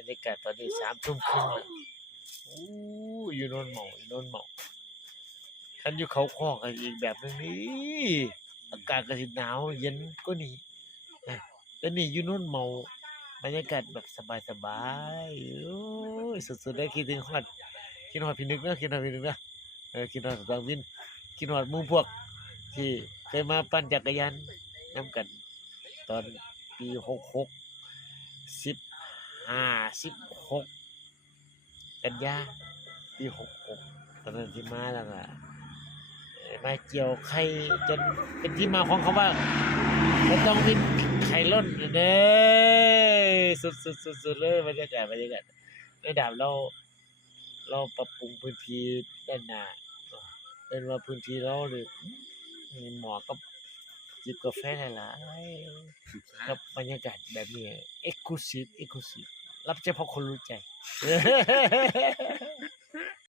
รรยากาศตอนนี้3 ทุ่มครึ่งแล้วอู้อยู่โนนหม่องอยู่โนนหม่องคันอยู่เขาค้อก็อีกแบบหนึ่งนี่อากาศก็สิหนาวเย็นกว่านี้นะแต่นี่อยู่โนนหม่องบรรยากาศแบบสบายๆโอ้ยสุดๆเลยคิดฮอดพี่นึกเนาะคิดฮอดพี่นึกเนาะคิดฮอดสตางค์วินคิดฮอดหมู่พวกที่เคยมาปั่นจักรยานนำกันตอนปี66 15 16กันยาปี66ตอนนั้นที่มาแล้วก็มาเกี่ยวไข่จนเป็นที่มาของคำว่าบ่ต้องวินไข่ล้นเด้สุดๆๆๆเลยบรรยากาศในดาบเราปรับปรุงพื้นที่ด้านหน้าเป็นว่าพื้นที่เรานี่เหมาะกับจิบกาแฟหลายๆกับบรรยากาศแบบนี้ exclusive รับเฉพาะคนรู้ใจ